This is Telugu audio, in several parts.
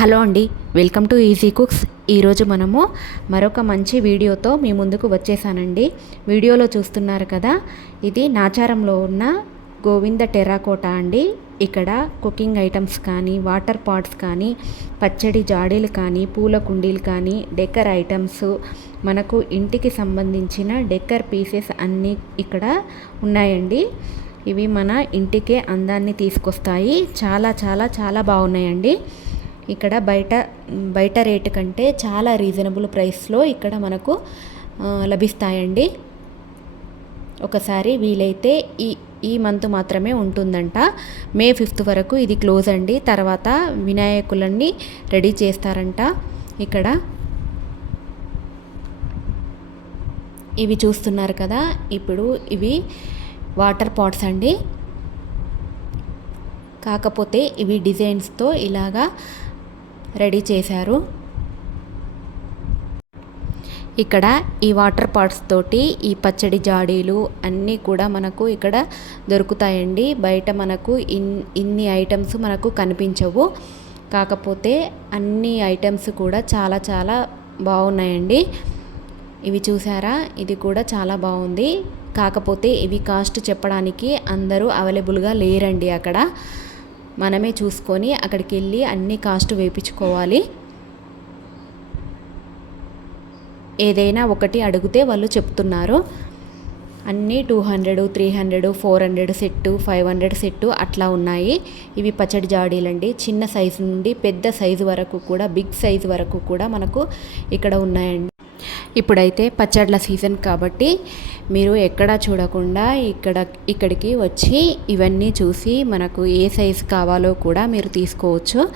హలో అండి వెల్కమ్ టు ఈజీ కుక్స్. ఈరోజు మనము మరొక మంచి వీడియోతో మీ ముందుకు వచ్చేసానండి. వీడియోలో చూస్తున్నారు కదా ఇది నాచారంలో ఉన్న గోవింద టెరాకోటా అండి. ఇక్కడ కుకింగ్ ఐటమ్స్ కానీ వాటర్ పాట్స్ కానీ పచ్చడి జాడీలు కానీ పూల కుండీలు కానీ డెక్కర్ ఐటమ్స్ మనకు ఇంటికి సంబంధించిన డెక్కర్ పీసెస్ అన్నీ ఇక్కడ ఉన్నాయండి. ఇవి మన ఇంటికే అందాన్ని తీసుకొస్తాయి. చాలా చాలా చాలా బాగున్నాయండి. ఇక్కడ బయట బయట రేటు కంటే చాలా రీజనబుల్ ప్రైస్లో ఇక్కడ మనకు లభిస్తాయండి. ఒకసారి వీలైతే ఈ ఈ మంత్ మాత్రమే ఉంటుందంట. మే ఫిఫ్త్ వరకు ఇది క్లోజ్ అండి. తర్వాత వినాయకులన్నీ రెడీ చేస్తారంట ఇక్కడ. ఇవి చూస్తున్నారు కదా ఇప్పుడు ఇవి వాటర్ పాట్స్ అండి. కాకపోతే ఇవి డిజైన్స్తో ఇలాగా రెడీ చేశారు. ఇక్కడ ఈ వాటర్ పాట్స్ తోటి ఈ పచ్చడి జాడీలు అన్నీ కూడా మనకు ఇక్కడ దొరుకుతాయండి. బయట మనకు ఇన్ ఇన్ని ఐటమ్స్ మనకు కనిపించవు. కాకపోతే అన్ని ఐటమ్స్ కూడా చాలా చాలా బాగున్నాయండి. ఇవి చూసారా? ఇది కూడా చాలా బాగుంది. కాకపోతే ఇవి కాస్ట్ చెప్పడానికి అందరూ అవైలబుల్గా లేరండి అక్కడ. మనమే చూసుకొని అక్కడికి వెళ్ళి అన్ని కాస్ట్ వేయించుకోవాలి. ఏదైనా ఒకటి అడిగితే వాళ్ళు చెప్తున్నారు. అన్నీ two hundred three hundred four hundred set five hundred set అట్లా ఉన్నాయి. ఇవి పచ్చడి జాడీలండి. చిన్న సైజు నుండి పెద్ద సైజు వరకు కూడా బిగ్ సైజు వరకు కూడా మనకు ఇక్కడ ఉన్నాయండి. ఇప్పుడైతే పచ్చడ్ల సీజన్ కాబట్టి మీరు ఎక్కడా చూడకుండా ఇక్కడ ఇక్కడికి వచ్చి ఇవన్నీ చూసి మనకు ఏ సైజు కావాలో కూడా మీరు తీసుకోవచ్చు.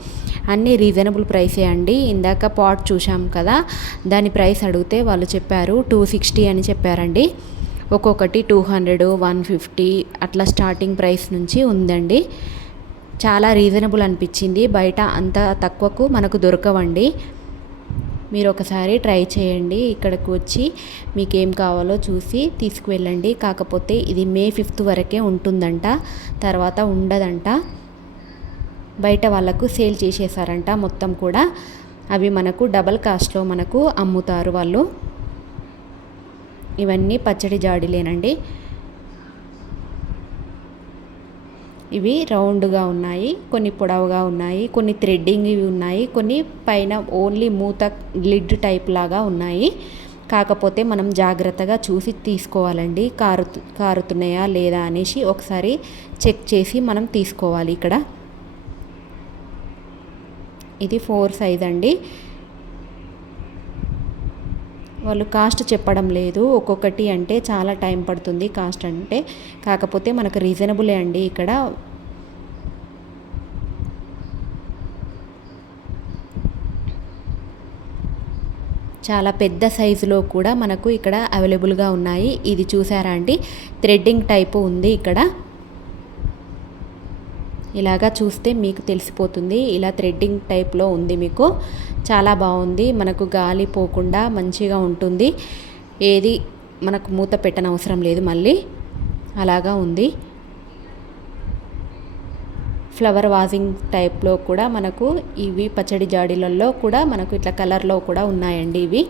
అన్నీ రీజనబుల్ ప్రైసే అండి. ఇందాక పాట్ చూసాం కదా దాని ప్రైస్ అడిగితే వాళ్ళు చెప్పారు టూ సిక్స్టీ అని చెప్పారండి. ఒక్కొక్కటి టూ హండ్రెడ్ వన్ ఫిఫ్టీ అట్లా స్టార్టింగ్ ప్రైస్ నుంచి ఉందండి. చాలా రీజనబుల్ అనిపించింది. బయట అంత తక్కువకు మనకు దొరకవండి. మీరు ఒకసారి ట్రై చేయండి. ఇక్కడికి వచ్చి మీకు ఏం కావాలో చూసి తీసుకువెళ్ళండి. కాకపోతే ఇది మే ఫిఫ్త్ వరకే ఉంటుందంట. తర్వాత ఉండదంట. బయట వాళ్ళకు సేల్ చేసేసారంట మొత్తం కూడా. అవి మనకు డబల్ కాస్ట్లో మనకు అమ్ముతారు వాళ్ళు. ఇవన్నీ పచ్చడి జాడీలేనండి. ఇవి రౌండ్గా ఉన్నాయి కొన్ని పొడవుగా ఉన్నాయి కొన్ని థ్రెడ్డింగ్ ఇవి ఉన్నాయి కొన్ని పైన ఓన్లీ మూత లిడ్ టైప్ లాగా ఉన్నాయి. కాకపోతే మనం జాగ్రత్తగా చూసి తీసుకోవాలండి. కారు కారుతున్నాయా లేదా అనేసి ఒకసారి చెక్ చేసి మనం తీసుకోవాలి ఇక్కడ. ఇది ఫోర్ సైజ్ అండి. వాళ్ళు కాస్ట్ చెప్పడం లేదు. ఒక్కొక్కటి అంటే చాలా టైం పడుతుంది కాస్ట్ అంటే. కాకపోతే మనకు రీజనబులే అండి ఇక్కడ. చాలా పెద్ద సైజులో కూడా మనకు ఇక్కడ అవైలబుల్గా ఉన్నాయి. ఇది చూసారా అండి? థ్రెడ్డింగ్ టైపు ఉంది ఇక్కడ. ఇలాగా చూస్తే మీకు తెలిసిపోతుంది. ఇలా థ్రెడ్డింగ్ టైప్లో ఉంది మీకు. చాలా బాగుంది. మనకు గాలి పోకుండా మంచిగా ఉంటుంది. ఏది మనకు మూత పెట్టనవసరం లేదు మళ్ళీ. అలాగా ఉంది. ఫ్లవర్ వాజింగ్ టైప్లో కూడా మనకు ఇవి పచ్చడి జాడీలలో కూడా మనకు ఇట్లా కలర్లో కూడా ఉన్నాయండి ఇవి.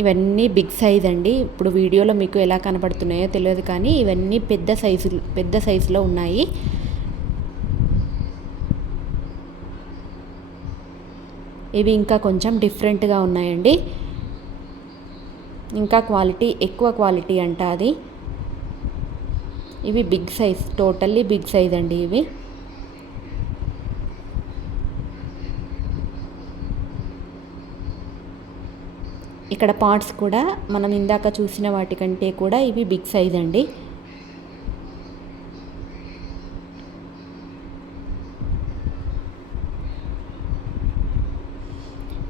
ఇవన్నీ బిగ్ సైజ్ అండి. ఇప్పుడు వీడియోలో మీకు ఎలా కనపడుతున్నాయో తెలియదు కానీ ఇవన్నీ పెద్ద సైజు పెద్ద సైజులో ఉన్నాయి. ఇవి ఇంకా కొంచెం డిఫరెంట్గా ఉన్నాయండి. ఇంకా క్వాలిటీ ఎక్కువ క్వాలిటీ అంట అది. ఇవి big size totally big size అండి ఇవి. ఇక్కడ పార్ట్స్ కూడా మనం ఇందాక చూసిన వాటికంటే కూడా ఇవి బిగ్ సైజ్ అండి.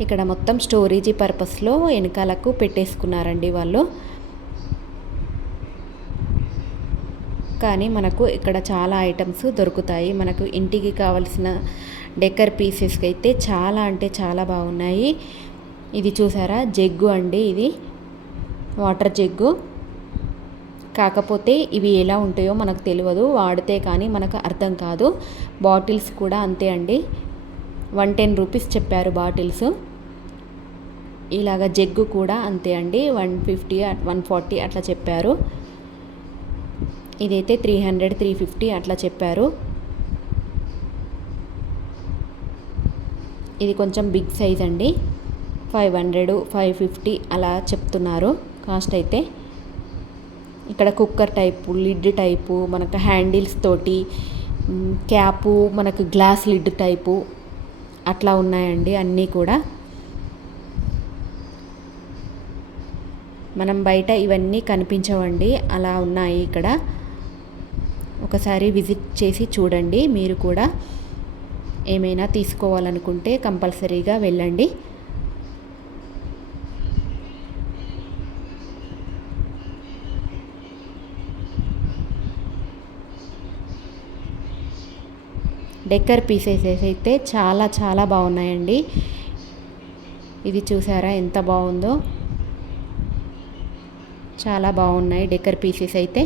ఇక్కడ మొత్తం స్టోరేజీ పర్పస్లో వెనకాలకు పెట్టేసుకున్నారండి వాళ్ళు. కానీ మనకు ఇక్కడ చాలా ఐటమ్స్ దొరుకుతాయి. మనకు ఇంటికి కావలసిన డెకర్ పీసెస్కి అయితే చాలా అంటే చాలా బాగున్నాయి. ఇది చూసారా? జగ్గు అండి ఇది. Water jug. కాకపోతే ఇవి ఎలా ఉంటాయో మనకు తెలియదు. వాడితే కానీ మనకు అర్థం కాదు. బాటిల్స్ కూడా అంతే అండి. వన్ టెన్ రూపీస్ చెప్పారు బాటిల్స్. ఇలాగ జగ్గు కూడా అంతే అండి. వన్ ఫిఫ్టీ వన్ ఫార్టీ అట్లా చెప్పారు. ఇదైతే త్రీ హండ్రెడ్ త్రీ ఫిఫ్టీ అట్లా చెప్పారు. ఇది కొంచెం బిగ్ సైజ్ అండి. ఫైవ్ హండ్రెడ్ ఫైవ్ ఫిఫ్టీ అలా చెప్తున్నారు కాస్ట్ అయితే. ఇక్కడ కుక్కర్ టైపు లిడ్ టైపు మనకు హ్యాండిల్స్ తోటి క్యాపు మనకు గ్లాస్ లిడ్ టైపు అట్లా ఉన్నాయండి అన్నీ కూడా. మనం బయట ఇవన్నీ కనిపించవండి అలా ఉన్నాయి ఇక్కడ. ఒకసారి విజిట్ చేసి చూడండి మీరు కూడా ఏమైనా తీసుకోవాలనుకుంటే కంపల్సరీగా వెళ్ళండి. డెక్కర్ పీసెస్ అయితే చాలా చాలా బాగున్నాయండి. ఇది చూసారా ఎంత బాగుందో? చాలా బాగున్నాయి డెక్కర్ పీసెస్ అయితే.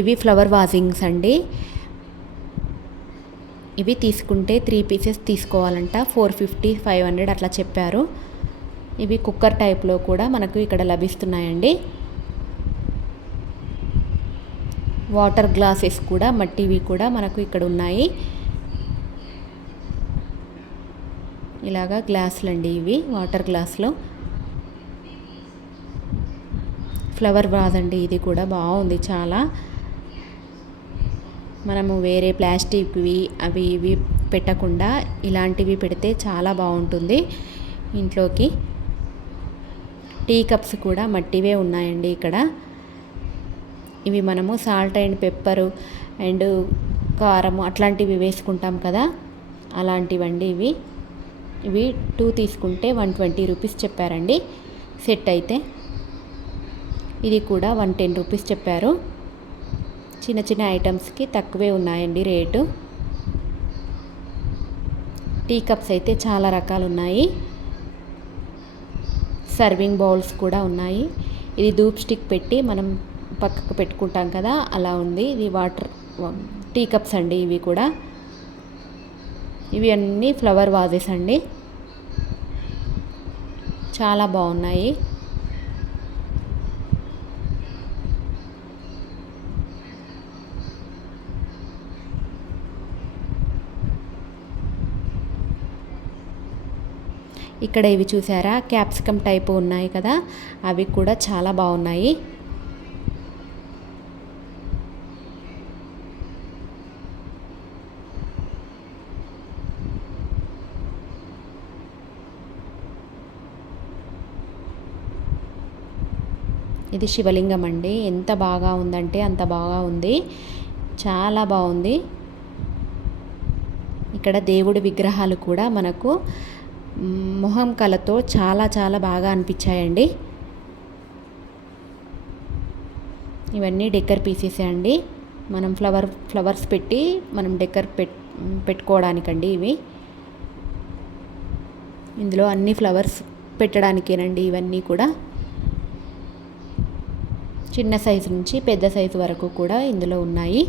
ఇవి ఫ్లవర్ వాజింగ్స్ అండి. ఇవి తీసుకుంటే త్రీ పీసెస్ తీసుకోవాలంట. ఫోర్ ఫిఫ్టీ ఫైవ్ హండ్రెడ్ అట్లా చెప్పారు. ఇవి కుక్కర్ టైప్లో కూడా మనకు ఇక్కడ లభిస్తున్నాయండి. వాటర్ గ్లాసెస్ కూడా మట్టివి కూడా మనకు ఇక్కడ ఉన్నాయి. ఇలాగా గ్లాసులు అండి ఇవి వాటర్ గ్లాసులు. ఫ్లవర్ వాజ్ అండి ఇది కూడా బాగుంది చాలా. మనము వేరే ప్లాస్టిక్వి అవి ఇవి పెట్టకుండా ఇలాంటివి పెడితే చాలా బాగుంటుంది ఇంట్లోకి. టీ కప్స్ కూడా మట్టివే ఉన్నాయండి ఇక్కడ. ఇవి మనము సాల్ట్ అండ్ పెప్పరు అండ్ కారము అట్లాంటివి వేసుకుంటాం కదా. అలాంటివండి ఇవి. ఇవి టూ తీసుకుంటే వన్ ట్వంటీ రూపీస్ చెప్పారండి. సెట్ అయితే. ఇది కూడా వన్ టెన్ రూపీస్ చెప్పారు. చిన్న చిన్న ఐటమ్స్కి తక్కువే ఉన్నాయండి రేటు. టీ కప్స్ అయితే చాలా రకాలు ఉన్నాయి సర్వింగ్ బౌల్స్ కూడా ఉన్నాయి. ఇది ధూప్ స్టిక్ పెట్టి మనం పక్కకు పెట్టుకుంటాం కదా అలా ఉంది. ఇది వాటర్ టీ కప్స్ అండి ఇవి కూడా. ఇవి అన్నీ ఫ్లవర్ వాజెస్ అండి. చాలా బాగున్నాయి. ఇక్కడ ఇవి చూసారా? క్యాప్సికమ్ టైపు ఉన్నాయి కదా అవి కూడా చాలా బాగున్నాయి. ఇది శివలింగం అండి. ఎంత బాగా ఉందంటే అంత బాగా ఉంది. చాలా బాగుంది. ఇక్కడ దేవుడి విగ్రహాలు కూడా మనకు మొహం కళతో చాలా చాలా బాగా అనిపించాయండి. ఇవన్నీ డెక్కర్ పీసెస్ అండి. మనం ఫ్లవర్ ఫ్లవర్స్ పెట్టి మనం డెక్కర్ పెట్ పెట్టుకోవడానికండి ఇవి. ఇందులో అన్ని ఫ్లవర్స్ పెట్టడానికేనండి ఇవన్నీ కూడా. చిన్న సైజు నుంచి పెద్ద సైజు వరకు కూడా ఇందులో ఉన్నాయి.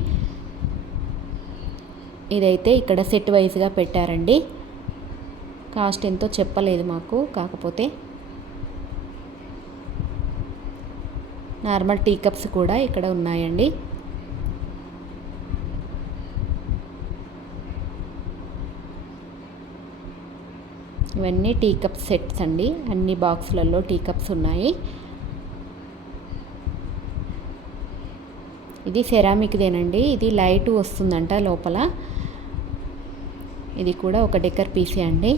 ఇదైతే ఇక్కడ సెట్ వైజ్గా పెట్టారండి. కాస్ట్ ఎంతో చెప్పలేదు మాకు కాకపోతే నార్మల్ టీ కప్స్ కూడా ఇక్కడ ఉన్నాయండి. ఇవన్నీ టీ కప్ సెట్స్ అండి. అన్ని బాక్సులలో టీ కప్స్ ఉన్నాయి. ఇది సెరామిక్దేనండి. ఇది లైట్ వస్తుందంట లోపల. ఇది కూడా ఒక డెక్కర్ పీసే అండి.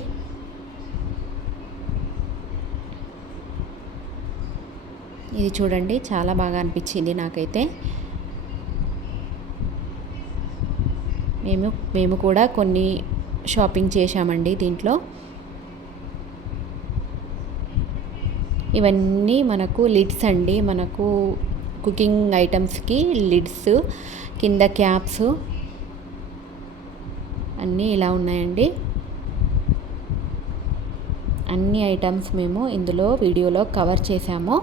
ఇది చూడండి చాలా బాగా అనిపించింది నాకైతే. మేము మేము కూడా కొన్ని షాపింగ్ చేశామండి దీంట్లో. ఇవన్నీ మనకు లిడ్స్ అండి. మనకు కుకింగ్ ఐటమ్స్కి లిడ్స్ కింద క్యాప్స్ అన్నీ ఇలా ఉన్నాయండి. అన్ని ఐటమ్స్ మేము ఇందులో వీడియోలో కవర్ చేశాము.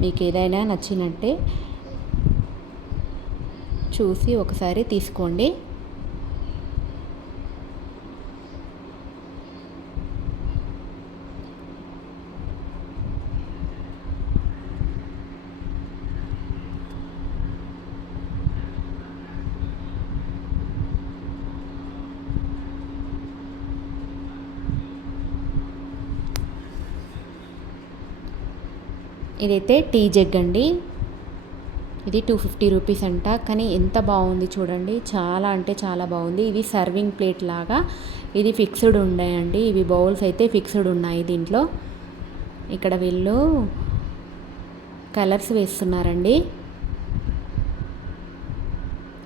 మీకు ఏదైనా నచ్చినట్టే చూసి ఒకసారి తీసుకోండి. ఇదైతే టీ జగ్ అండి. ఇది టూ ఫిఫ్టీ రూపీస్ అంట. కానీ ఎంత బాగుంది చూడండి. చాలా అంటే చాలా బాగుంది. ఇది సర్వింగ్ ప్లేట్ లాగా. ఇది ఫిక్స్డ్ ఉన్నాయండి ఇవి బౌల్స్ అయితే ఫిక్స్డ్ ఉన్నాయి దీంట్లో. ఇక్కడ వీళ్ళు కలర్స్ వేస్తున్నారండి.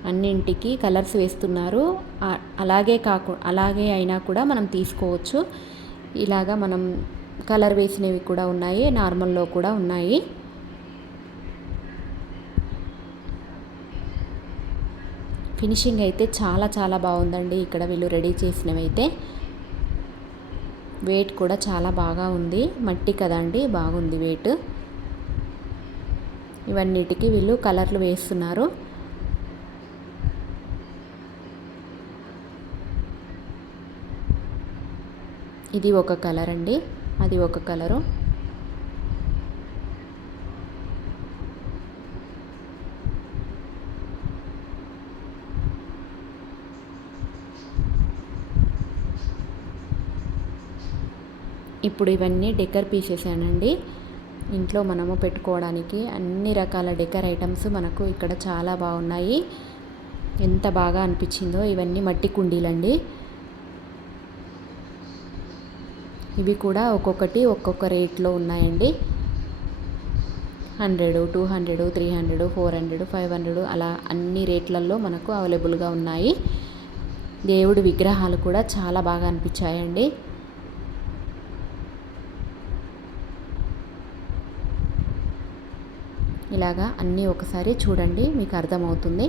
అన్నింటికి కలర్స్ వేస్తున్నారు. అలాగే కాకు అలాగే అయినా కూడా మనం తీసుకోవచ్చు. ఇలాగా మనం కలర్ వేసినవి కూడా ఉన్నాయి నార్మల్లో కూడా ఉన్నాయి. ఫినిషింగ్ అయితే చాలా చాలా బాగుందండి. ఇక్కడ వీళ్ళు రెడీ చేసినవి అయితే వెయిట్ కూడా చాలా బాగా ఉంది. మట్టి కదండి బాగుంది వెయిట్. ఇవన్నిటికి వీళ్ళు కలర్లు వేస్తున్నారు. ఇది ఒక కలర్ అండి. అది ఒక కలరు. ఇప్పుడు ఇవన్నీ డెకర్ పీసెసానండి ఇంట్లో మనము పెట్టుకోవడానికి అన్ని రకాల డెకర్ ఐటమ్స్ మనకు ఇక్కడ చాలా బాగున్నాయి. ఎంత బాగా అనిపించిందో ఇవన్నీ మట్టి కుండీలండి. ఇవి కూడా ఒక్కొక్కటి ఒక్కొక్క రేట్లో ఉన్నాయండి. Hundred two hundred three hundred four hundred five hundred అలా అన్ని రేట్లలో మనకు అవైలబుల్గా ఉన్నాయి. దేవుడి విగ్రహాలు కూడా చాలా బాగా అనిపించాయండి. ఇలాగా అన్నీ ఒకసారి చూడండి మీకు అర్థమవుతుంది.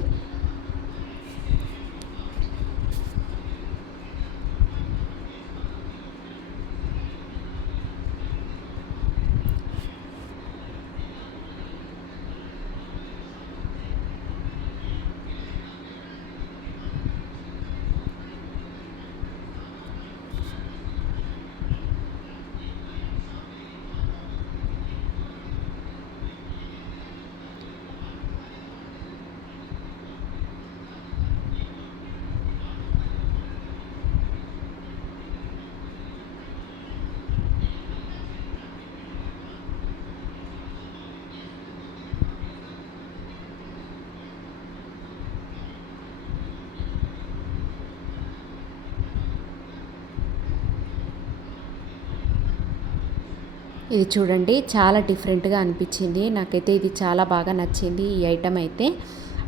ఇది చూడండి చాలా డిఫరెంట్గా అనిపించింది. నాకైతే ఇది చాలా బాగా నచ్చింది ఈ ఐటమ్ అయితే.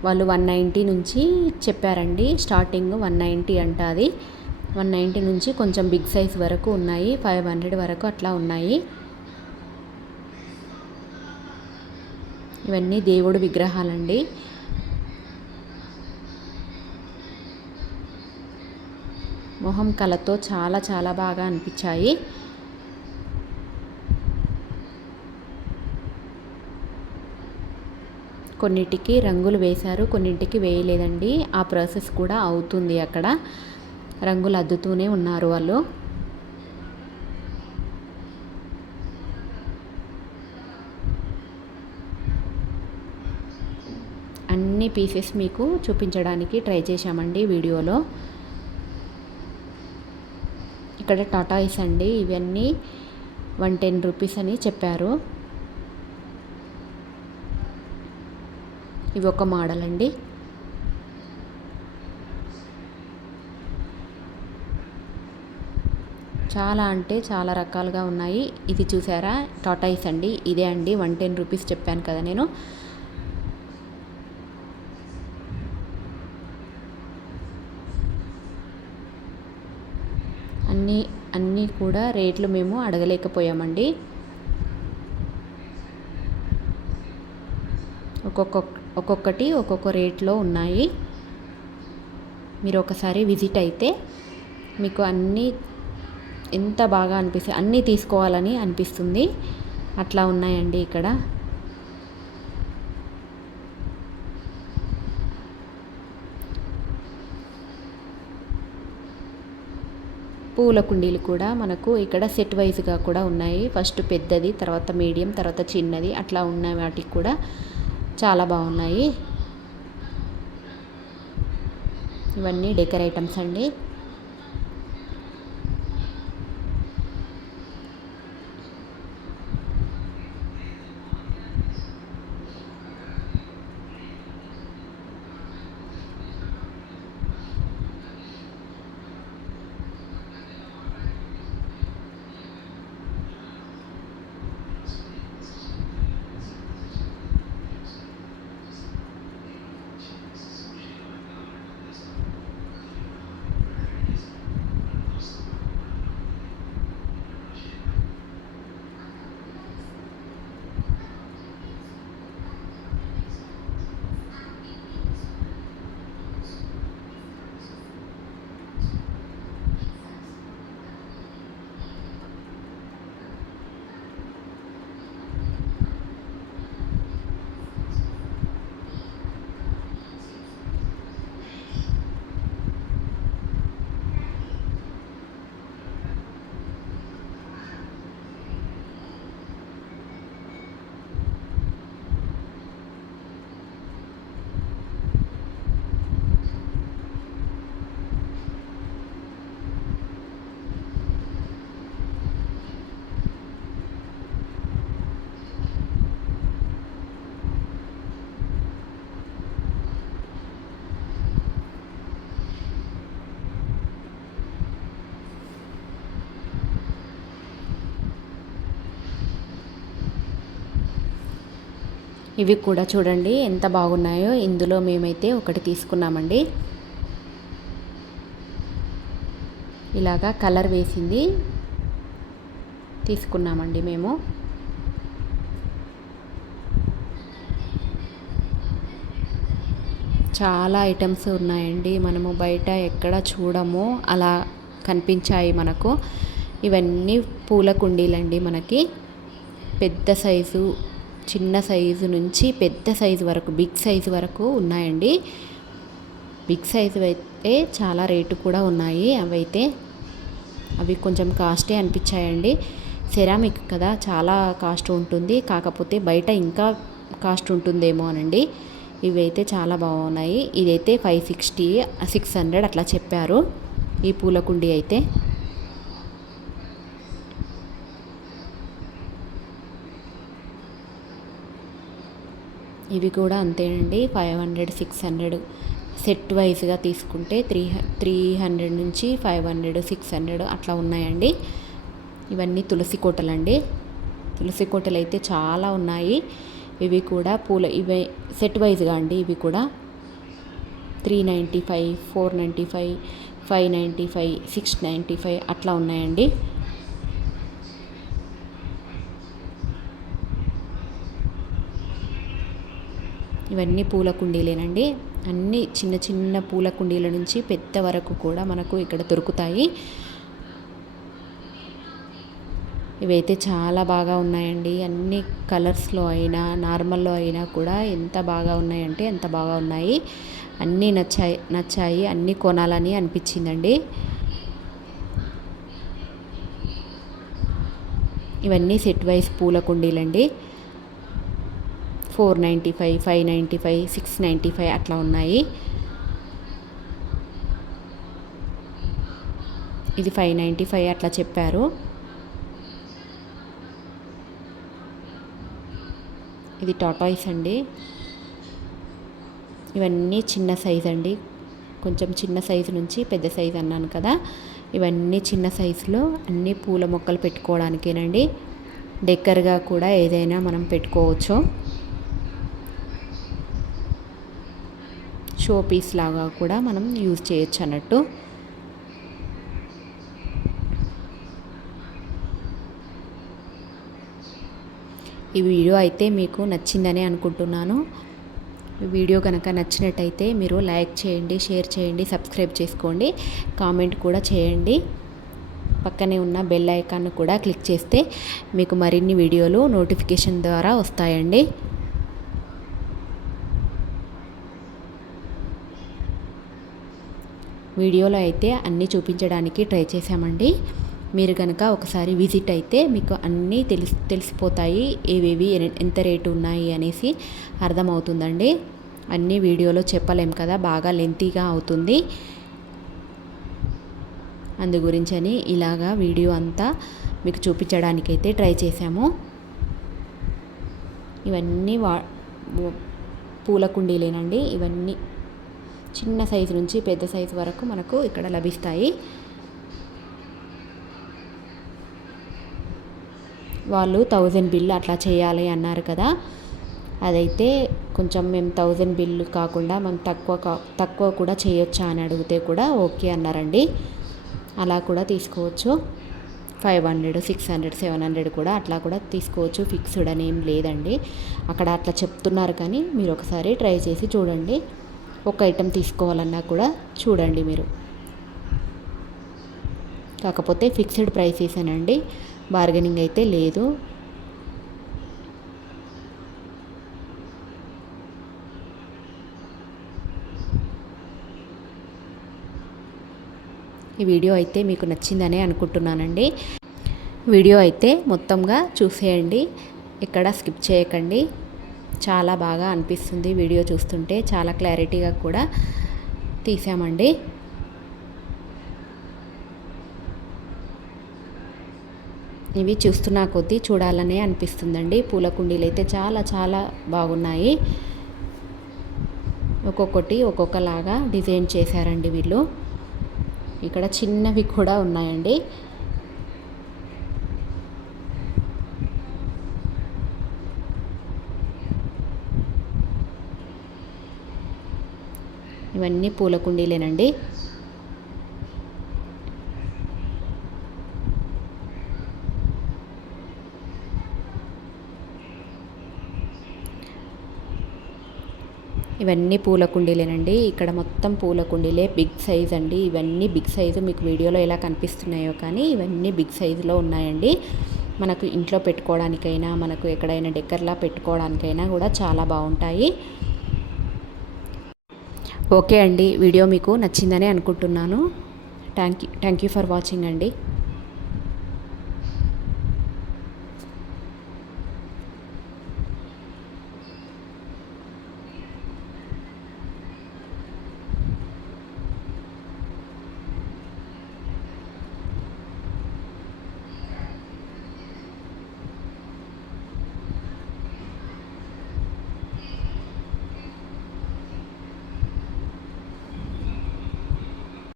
వాళ్ళు వన్ నైంటీ నుంచి చెప్పారండి స్టార్టింగ్ వన్ నైంటీ అంట అది. వన్ నైంటీ నుంచి కొంచెం బిగ్ సైజ్ వరకు ఉన్నాయి ఫైవ్ హండ్రెడ్ వరకు అట్లా ఉన్నాయి. ఇవన్నీ దేవుడు విగ్రహాలండి. మొహం కళతో చాలా చాలా బాగా అనిపించాయి. కొన్నిటికి రంగులు వేశారు కొన్నింటికి వేయలేదండి. ఆ ప్రాసెస్ కూడా అవుతుంది అక్కడ. రంగులు అద్దుతూనే ఉన్నారు వాళ్ళు. అన్ని పీసెస్ మీకు చూపించడానికి ట్రై చేశామండి వీడియోలో. ఇక్కడ టాటాయిస్ అండి ఇవన్నీ వన్ టెన్ రూపీస్ అని చెప్పారు. ఇవి ఒక మోడల్ అండి చాలా అంటే చాలా రకాలుగా ఉన్నాయి. ఇది చూసారా? టాటాయిస్ అండి. ఇదే అండి. వన్ టెన్ రూపీస్ చెప్పాను కదా నేను. అన్నీ అన్నీ కూడా రేట్లు మేము అడగలేకపోయామండి. ఒక్కొక్క ఒక్కొక్కటి ఒక్కొక్క రేట్లో ఉన్నాయి. మీరు ఒకసారి విజిట్ అయితే మీకు అన్నీ ఎంత బాగా అనిపిస్తే అన్నీ తీసుకోవాలని అనిపిస్తుంది. అట్లా ఉన్నాయండి ఇక్కడ. పూల కుండీలు కూడా మనకు ఇక్కడ సెట్ వైజ్గా కూడా ఉన్నాయి. ఫస్ట్ పెద్దది తర్వాత మీడియం తర్వాత చిన్నది అట్లా ఉన్న వాటికి కూడా చాలా బాగున్నాయి. ఇవన్నీ డెకర్ ఐటమ్స్ అండి. ఇవి కూడా చూడండి ఎంత బాగున్నాయో. ఇందులో మేమైతే ఒకటి తీసుకున్నామండి. ఇలాగా కలర్ వేసింది తీసుకున్నామండి మేము. చాలా ఐటమ్స్ ఉన్నాయండి మనము బయట ఎక్కడ చూడము అలా కనిపించాయి మనకు. ఇవన్నీ పూల కుండీలండి మనకి. పెద్ద సైజు చిన్న సైజు నుంచి పెద్ద సైజు వరకు బిగ్ సైజు వరకు ఉన్నాయండి. బిగ్ సైజు అయితే చాలా రేటు కూడా ఉన్నాయి. అవైతే అవి కొంచెం కాస్టే అనిపించాయండి. సెరామిక్ కదా చాలా కాస్ట్ ఉంటుంది. కాకపోతే బయట ఇంకా కాస్ట్ ఉంటుందేమో అనండి. ఇవైతే చాలా బాగున్నాయి. ఇదైతే ఫైవ్ సిక్స్టీ సిక్స్ హండ్రెడ్ అట్లా చెప్పారు. ఈ పూల కుండీ అయితే. ఇవి కూడా అంతేనండి five hundred six hundred. Set వైజ్గా తీసుకుంటే త్రీ త్రీ హండ్రెడ్ నుంచి ఫైవ్ హండ్రెడ్ సిక్స్ హండ్రెడ్ అట్లా ఉన్నాయండి. ఇవన్నీ తులసి కోటలండి. తులసి కోటలు అయితే చాలా ఉన్నాయి. ఇవి కూడా పూల ఇవి సెట్ వైజ్గా అండి ఇవి కూడా. Three ninety five four ninety five five ninety five six ninety five అట్లా ఉన్నాయండి. ఇవన్నీ పూల కుండీలేనండి. అన్నీ చిన్న చిన్న పూల కుండీల నుంచి పెద్ద వరకు కూడా మనకు ఇక్కడ దొరుకుతాయి. ఇవైతే చాలా బాగా ఉన్నాయండి. అన్ని కలర్స్లో అయినా నార్మల్లో అయినా కూడా ఎంత బాగా ఉన్నాయంటే ఎంత బాగా ఉన్నాయి. అన్నీ నచ్చాయి నచ్చాయి అన్నీ కొనాలని అనిపించిందండి. ఇవన్నీ సెట్ వైజ్ పూల కుండీలండి. Four ninety five five ninety five six ninety five అట్లా ఉన్నాయి. ఇది ఫైవ్ నైంటీ ఫైవ్ అట్లా చెప్పారు. ఇది టాటాయిస్ అండి. ఇవన్నీ చిన్న సైజ్ అండి. కొంచెం చిన్న సైజు నుంచి పెద్ద సైజు అన్నాను కదా. ఇవన్నీ చిన్న సైజులో అన్ని పూల మొక్కలు పెట్టుకోవడానికేనండి. డెక్కర్గా కూడా ఏదైనా మనం పెట్టుకోవచ్చు. షో పీస్ లాగా కూడా మనం యూజ్ చేయొచ్చు అన్నట్టు. ఈ వీడియో అయితే మీకు నచ్చిందని అనుకుంటున్నాను. వీడియో కనుక నచ్చినట్టయితే మీరు లైక్ చేయండి షేర్ చేయండి సబ్స్క్రైబ్ చేసుకోండి కామెంట్ కూడా చేయండి. పక్కనే ఉన్న బెల్ ఐకాన్ కూడా క్లిక్ చేస్తే మీకు మరిన్ని వీడియోలు నోటిఫికేషన్ ద్వారా వస్తాయండి. వీడియోలో అయితే అన్నీ చూపించడానికి ట్రై చేశామండి. మీరు కనుక ఒకసారి విజిట్ అయితే మీకు అన్నీ తెలిసి తెలిసిపోతాయి. ఏవేవి ఎంత రేటు ఉన్నాయి అనేసి అర్థమవుతుందండి. అన్నీ వీడియోలో చెప్పలేం కదా బాగా లెంతీగా అవుతుంది. అందు గురించని ఇలాగా వీడియో అంతా మీకు చూపించడానికైతే ట్రై చేశాము. ఇవన్నీ వా పూల కుండీలేనండి. ఇవన్నీ చిన్న సైజు నుంచి పెద్ద సైజు వరకు మనకు ఇక్కడ లభిస్తాయి. వాళ్ళు థౌజండ్ బిల్ అట్లా చేయాలి అన్నారు కదా. అదైతే కొంచెం మేము థౌజండ్ బిల్లు కాకుండా మేము తక్కువ కా తక్కువ కూడా చేయొచ్చా అని అడిగితే కూడా ఓకే అన్నారండి. అలా కూడా తీసుకోవచ్చు. Five hundred six hundred seven hundred కూడా అట్లా కూడా తీసుకోవచ్చు. ఫిక్స్డ్ అని ఏం లేదండి. అక్కడ అట్లా చెప్తున్నారు కానీ మీరు ఒకసారి ట్రై చేసి చూడండి. ఒక ఐటెం తీసుకోవాలన్నా కూడా చూడండి మీరు. కాకపోతే ఫిక్స్డ్ ప్రైసెసేనండి బార్గెనింగ్ అయితే లేదు. ఈ వీడియో అయితే మీకు నచ్చిందనే అనుకుంటున్నానండి. వీడియో అయితే మొత్తంగా చూసేయండి. ఎక్కడ స్కిప్ చేయకండి. చాలా బాగా అనిపిస్తుంది వీడియో చూస్తుంటే. చాలా క్లారిటీగా కూడా తీసామండి. ఇవి చూస్తున్న కొద్దీ చూడాలనే అనిపిస్తుందండి. పూల కుండీలు అయితే చాలా చాలా బాగున్నాయి. ఒక్కొక్కటి ఒక్కొక్కలాగా డిజైన్ చేశారండి వీళ్ళు. ఇక్కడ చిన్నవి కూడా ఉన్నాయండి. ఇవన్నీ పూల కుండీలేనండి. ఇవన్నీ పూల కుండీలేనండి. ఇక్కడ మొత్తం పూల కుండీలే బిగ్ సైజ్ అండి. ఇవన్నీ బిగ్ సైజు మీకు వీడియోలో ఎలా కనిపిస్తున్నాయో కానీ ఇవన్నీ బిగ్ సైజులో ఉన్నాయండి. మనకు ఇంట్లో పెట్టుకోవడానికైనా మనకు ఎక్కడైనా డెక్కర్లా పెట్టుకోవడానికైనా కూడా చాలా బాగుంటాయి. ఓకే అండి వీడియో మీకు నచ్చిందని అనుకుంటున్నాను. Thank you thank you for watching అండి.